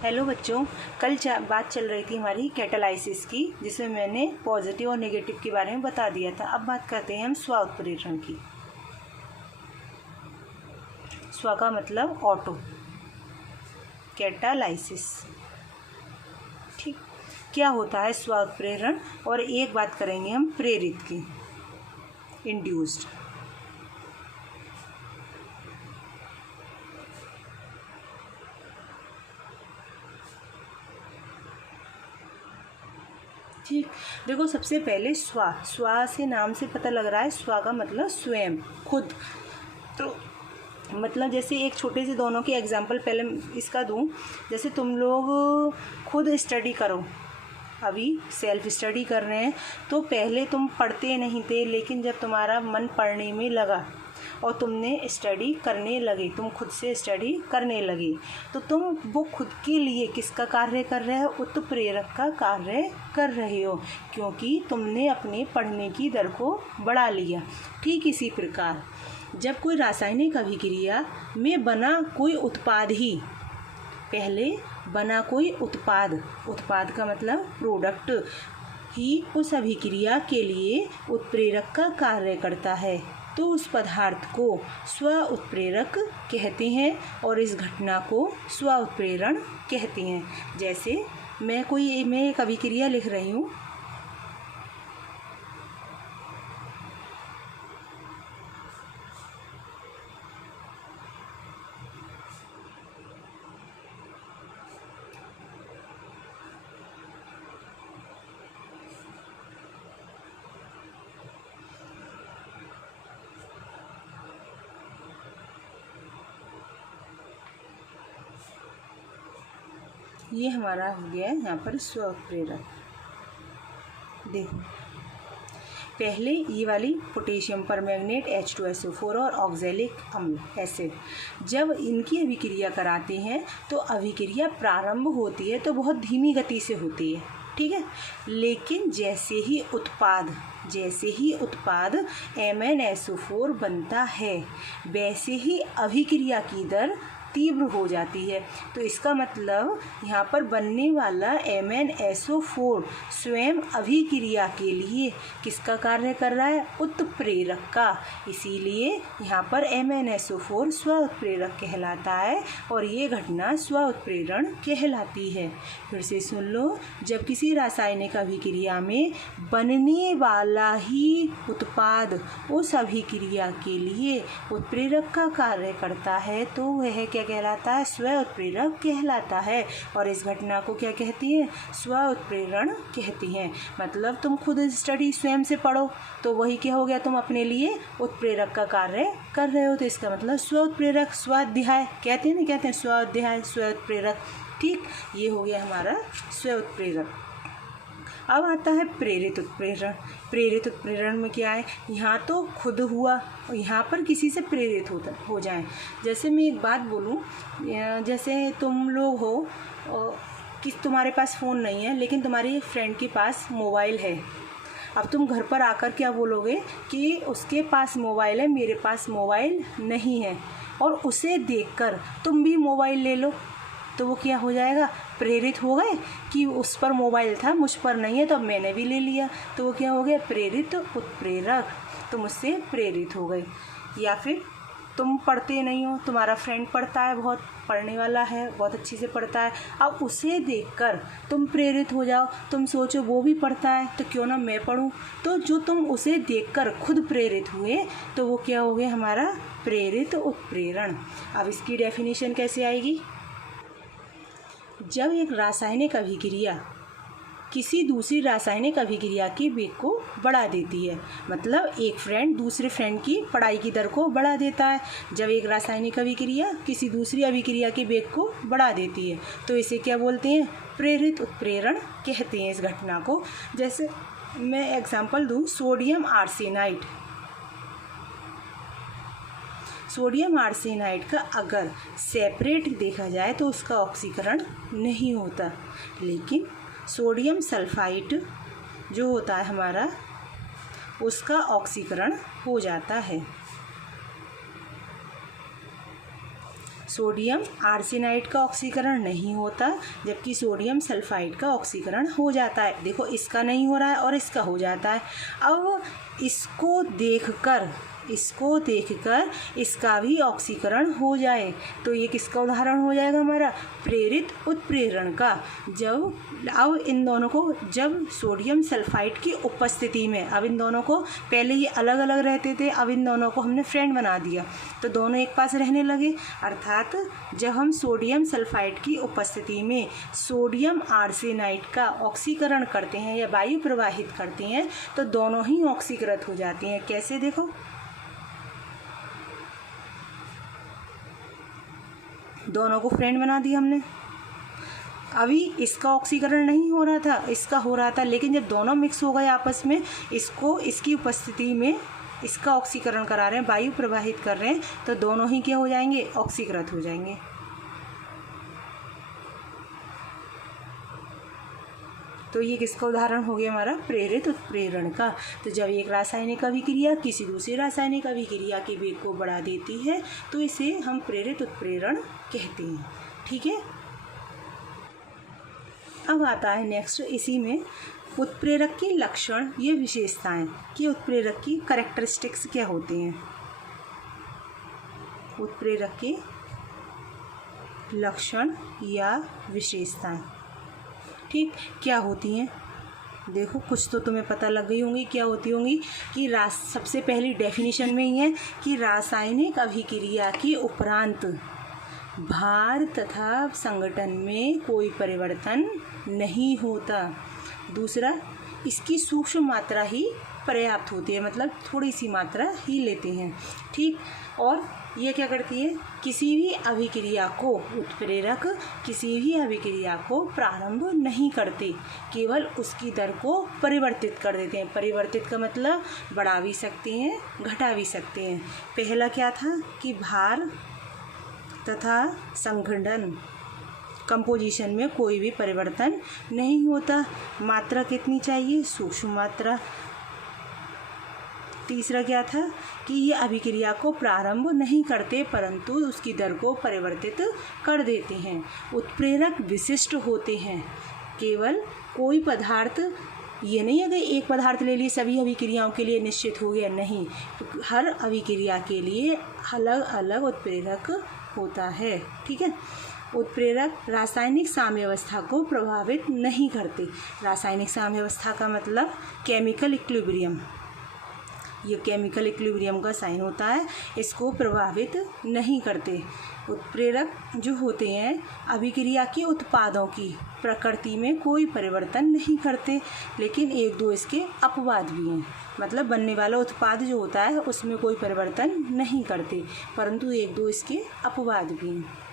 Hello बच्चों, कल बात चल रही थी हमारी कैटालाइसिस की, जिसमें मैंने पॉजिटिव और नेगेटिव के बारे में बता दिया था। अब बात करते हैं हम स्व उत्प्रेरण की। स्व का मतलब ऑटो, कैटालाइसिस। ठीक, क्या होता है स्व उत्प्रेरण, और एक बात करेंगे हम प्रेरित की, इंड्यूस्ड। ठीक, देखो सबसे पहले स्व से नाम से पता लग रहा है, स्व का मतलब स्वयं, खुद। तो मतलब जैसे एक छोटे से दोनों के एग्जांपल पहले इसका दूं, जैसे तुम लोग खुद स्टडी करो, अभी सेल्फ स्टडी कर रहे हैं, तो पहले तुम पढ़ते नहीं थे, लेकिन जब तुम्हारा मन पढ़ने में लगा और तुमने स्टडी करने लगे, तुम खुद से स्टडी करने लगे, तो तुम वो खुद के लिए किसका कार्य कर रहे हो? उत्प्रेरक का कार्य कर रहे हो, क्योंकि तुमने अपने पढ़ने की दर को बढ़ा लिया। ठीक इसी प्रकार जब कोई रासायनिक अभिक्रिया में बना कोई उत्पाद ही, पहले बना कोई उत्पाद का मतलब प्रोडक्ट ही उस अभिक्रिया के लिए उत्प्रेरक का कार्य करता है, तो उस पदार्थ को स्व उत्प्रेरक कहते हैं और इस घटना को स्व उत्प्रेरण कहते हैं। जैसे मैं एक अभिक्रिया लिख रही हूँ, ये हमारा हो गया है यहाँ पर स्व उत्प्रेरक। देखो पहले ये वाली पोटेशियम परमैंगनेट H2SO4 और ऑक्जेलिक अम्ल एसिड, जब इनकी अभिक्रिया कराते हैं तो अभिक्रिया प्रारंभ होती है तो बहुत धीमी गति से होती है, ठीक है। लेकिन जैसे ही उत्पाद MnSO4 बनता है, वैसे ही अभिक्रिया की दर तीव्र हो जाती है। तो इसका मतलब यहाँ पर बनने वाला MnSO4 स्वयं अभिक्रिया के लिए किसका कार्य कर रहा है? उत्प्रेरक का। इसीलिए यहाँ पर MnSO4 स्व उत्प्रेरक कहलाता है और ये घटना स्व उत्प्रेरण कहलाती है। फिर से सुन लो, जब किसी रासायनिक अभिक्रिया में बनने वाला ही उत्पाद उस अभिक्रिया के लिए उत्प्रेरक का कार्य करता है, तो वह क्या कहलाता है? स्व उत्प्रेरक कहलाता है। और इस घटना को क्या कहती है? स्व उत्प्रेरण कहती हैं। मतलब तुम खुद स्टडी स्वयं से पढ़ो, तो वही क्या हो गया? तुम अपने लिए उत्प्रेरक का कार्य कर रहे हो, तो इसका मतलब स्व उत्प्रेरक, स्वाध्याय कहते हैं स्वाध्याय, स्व उत्प्रेरक। ठीक, ये हो गया हमारा स्व उत्प्रेरक। अब आता है प्रेरित उत्प्रेरण। प्रेरित उत्प्रेरण में क्या है? यहाँ तो खुद हुआ, यहाँ पर किसी से प्रेरित हो जाए। जैसे मैं एक बात बोलूँ, जैसे तुम लोग हो कि तुम्हारे पास फ़ोन नहीं है, लेकिन तुम्हारी फ्रेंड के पास मोबाइल है। अब तुम घर पर आकर क्या बोलोगे कि उसके पास मोबाइल है, मेरे पास मोबाइल नहीं है, और उसे देखकर तुम भी मोबाइल ले लो, तो वो क्या हो जाएगा? प्रेरित हो गए कि उस पर मोबाइल था, मुझ पर नहीं है, तो अब मैंने भी ले लिया, तो वो क्या हो गया? प्रेरित उत्प्रेरक। तुम उससे प्रेरित हो गए। या फिर तुम पढ़ते नहीं हो, तुम्हारा फ्रेंड पढ़ता है, बहुत पढ़ने वाला है, बहुत अच्छे से पढ़ता है, अब उसे देखकर तुम प्रेरित हो जाओ। तुम सोचो वो भी पढ़ता है तो क्यों ना मैं पढ़ूं, तो जो तुम उसे देखकर खुद प्रेरित हुए, तो वो क्या हो गया? हमारा प्रेरित उत्प्रेरण। अब इसकी डेफिनेशन कैसे आएगी? जब एक रासायनिक अभिक्रिया किसी दूसरी रासायनिक अभिक्रिया की वेग को बढ़ा देती है, मतलब एक फ्रेंड दूसरे फ्रेंड की पढ़ाई की दर को बढ़ा देता है। जब एक रासायनिक अभिक्रिया किसी दूसरी अभिक्रिया के वेग को बढ़ा देती है, तो इसे क्या बोलते हैं? प्रेरित उत्प्रेरण कहते हैं इस घटना को। जैसे मैं एग्जांपल दूँ, सोडियम आर्सेनाइड का अगर सेपरेट देखा जाए तो उसका ऑक्सीकरण नहीं होता, लेकिन सोडियम सल्फाइड जो होता है हमारा, उसका ऑक्सीकरण हो जाता है। सोडियम आर्सेनाइड का ऑक्सीकरण नहीं होता, जबकि सोडियम सल्फाइड का ऑक्सीकरण हो जाता है। देखो इसका नहीं हो रहा है और इसका हो जाता है। अब इसको देखकर इसका भी ऑक्सीकरण हो जाए तो ये किसका उदाहरण हो जाएगा हमारा? प्रेरित उत्प्रेरण का। अब इन दोनों को जब सोडियम सल्फाइड की उपस्थिति में, अब इन दोनों को पहले ये अलग अलग रहते थे, अब इन दोनों को हमने फ्रेंड बना दिया तो दोनों एक पास रहने लगे। अर्थात जब हम सोडियम सल्फाइड की उपस्थिति में सोडियम आर्सेनाइड का ऑक्सीकरण करते हैं या वायु प्रवाहित करते हैं तो दोनों ही ऑक्सीकृत हो जाती हैं। कैसे? देखो, दोनों को फ्रेंड बना दिया हमने। अभी इसका ऑक्सीकरण नहीं हो रहा था, इसका हो रहा था, लेकिन जब दोनों मिक्स हो गए आपस में, इसकी उपस्थिति में इसका ऑक्सीकरण करा रहे हैं, वायु प्रवाहित कर रहे हैं, तो दोनों ही क्या हो जाएंगे? ऑक्सीकृत हो जाएंगे। तो ये किसका उदाहरण हो गया हमारा? प्रेरित उत्प्रेरण का। तो जब एक रासायनिक अभिक्रिया किसी दूसरी रासायनिक अभिक्रिया के वेग को बढ़ा देती है तो इसे हम प्रेरित उत्प्रेरण कहते हैं। ठीक है। अब आता है नेक्स्ट, इसी में उत्प्रेरक के लक्षण, ये विशेषताएं कि उत्प्रेरक की कैरेक्टरिस्टिक्स क्या होते हैं। उत्प्रेरक के लक्षण या विशेषताएं, ठीक, क्या होती हैं? देखो कुछ तो तुम्हें पता लग गई होंगी क्या होती होंगी कि सबसे पहली डेफिनेशन में ही है कि रासायनिक अभिक्रिया के उपरांत भार तथा संगठन में कोई परिवर्तन नहीं होता। दूसरा, इसकी सूक्ष्म मात्रा ही पर्याप्त होती है, मतलब थोड़ी सी मात्रा ही लेते हैं। ठीक। और ये क्या करती है? किसी भी अभिक्रिया को, उत्प्रेरक किसी भी अभिक्रिया को प्रारंभ नहीं करते, केवल उसकी दर को परिवर्तित कर देते हैं। परिवर्तित का मतलब बढ़ा भी सकते हैं, घटा भी सकते हैं। पहला क्या था कि भार तथा संगठन, कंपोजिशन में कोई भी परिवर्तन नहीं होता। मात्रा कितनी चाहिए? सूक्ष्म मात्रा। तीसरा क्या था कि ये अभिक्रिया को प्रारंभ नहीं करते परंतु उसकी दर को परिवर्तित कर देते हैं। उत्प्रेरक विशिष्ट होते हैं, केवल कोई पदार्थ, ये नहीं है कि एक पदार्थ ले लिए सभी अभिक्रियाओं के लिए निश्चित हो गया, नहीं, हर अभिक्रिया के लिए अलग अलग उत्प्रेरक होता है। ठीक है। उत्प्रेरक रासायनिक साम्यावस्था को प्रभावित नहीं करते। रासायनिक साम्यावस्था का मतलब केमिकल इक्विलिब्रियम, ये केमिकल इक्विलिब्रियम का साइन होता है, इसको प्रभावित नहीं करते। उत्प्रेरक जो होते हैं अभिक्रिया के उत्पादों की प्रकृति में कोई परिवर्तन नहीं करते, लेकिन एक दो इसके अपवाद भी हैं, मतलब बनने वाला उत्पाद जो होता है उसमें कोई परिवर्तन नहीं करते, परंतु एक दो इसके अपवाद भी हैं।